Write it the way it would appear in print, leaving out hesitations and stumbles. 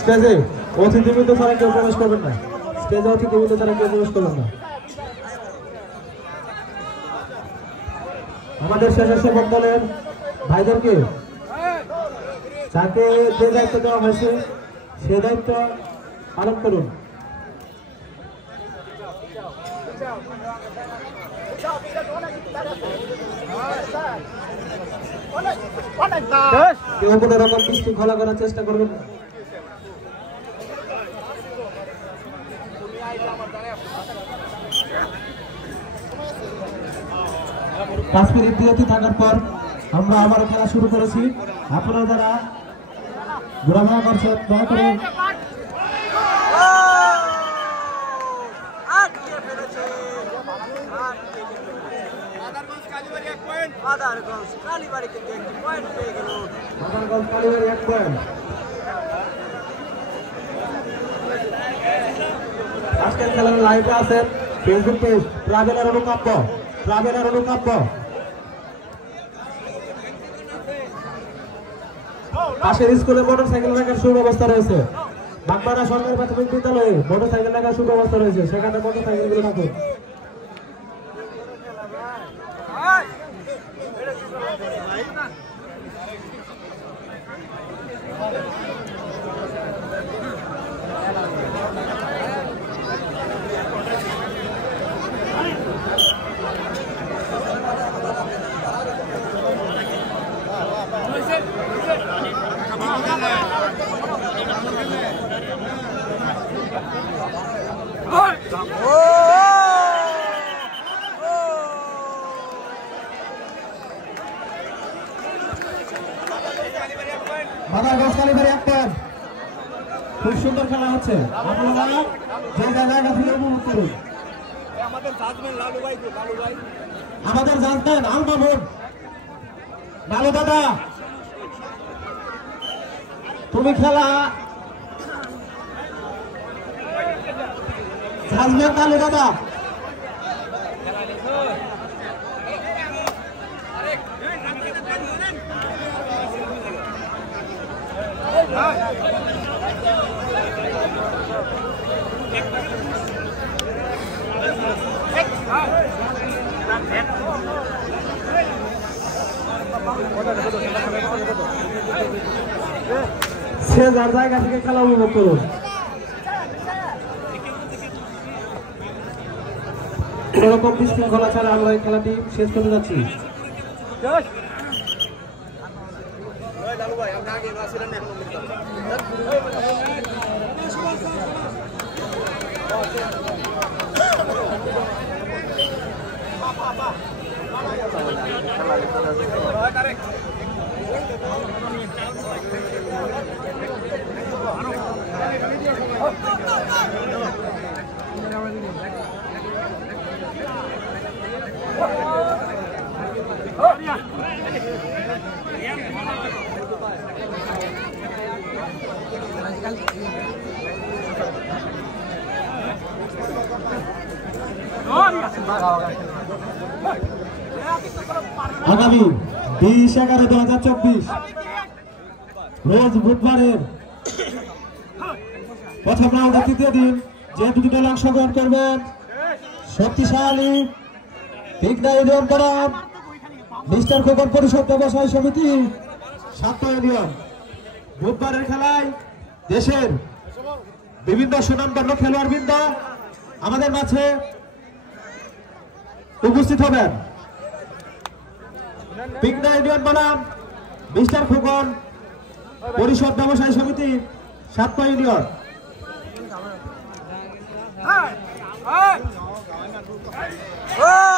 স্টেজে অতিথিবৃন্দ ছাড়া কেউ প্রবেশ করবেন না। স্টেজে অতিথিবৃন্দ ছাড়া কেউ প্রবেশ করবেন না। আমাদের স্বেচ্ছাসেবক দলের ভাইদেরকে যাকে যে দায়িত্ব দেওয়া হয়েছে সে দায়িত্ব পালন করুন। কেউ কোনো রকম বিশৃঙ্খলা করার চেষ্টা করবেন না। পাঁচ মিনিট বিরতি থাকার পর আমরা আবার খেলা শুরু করেছি। আপনারা যারা ঘোরাফেরা করছেন দয়া করে আজকের খেলার লাইভে আছেন ফেসবুক পেজ ট্রাভেলার অনুকাব্য। পাশের স্কুলে মোটরসাইকেল রাখার সুব্যবস্থা রয়েছে। বাগমারা সরকারি প্রাথমিক বিদ্যালয়ে মোটরসাইকেল রাখার সুব্যবস্থা রয়েছে, সেখানে মোটরসাইকেল গুলো রাখুন। খুব সুন্দর খেলা হচ্ছে, আপনারা যে জায়গা থেকে উপভোগ করুন। আমাদের জাজম্যান আল মামুন, লালু দাদা তুমি খেলা জাজম্যান লালু দাদা সে যার জায়গা থেকে খেলা উপভোগ করুন। এরকম বিশৃঙ্খলা ছাড়া আমরা এই খেলাটি শেষ করতে যাচ্ছি। আগামী 20/11/2024 রোজ বুধবারের প্রথম রাউন্ডের তৃতীয় দিন যে দুটি দল অংশগ্রহণ করবেন শক্তিশালী পিকনা ইউনিয়ন বনাম মিস্টার খোকন পরিষদ ব্যবসায়ী সমিতি সাতটা ইউনিয়ন। বুধবারের খেলায় দেশের বিভিন্ন সুনামধন্য খেলোয়াড়বৃন্দ আমাদের মাঝে উপস্থিত হবেন। পিকনা ইউনিয়ন বনাম মিস্টার খোকন পরিষদ ব্যবসায়ী সমিতি সাতটা ইউনিয়ন। ও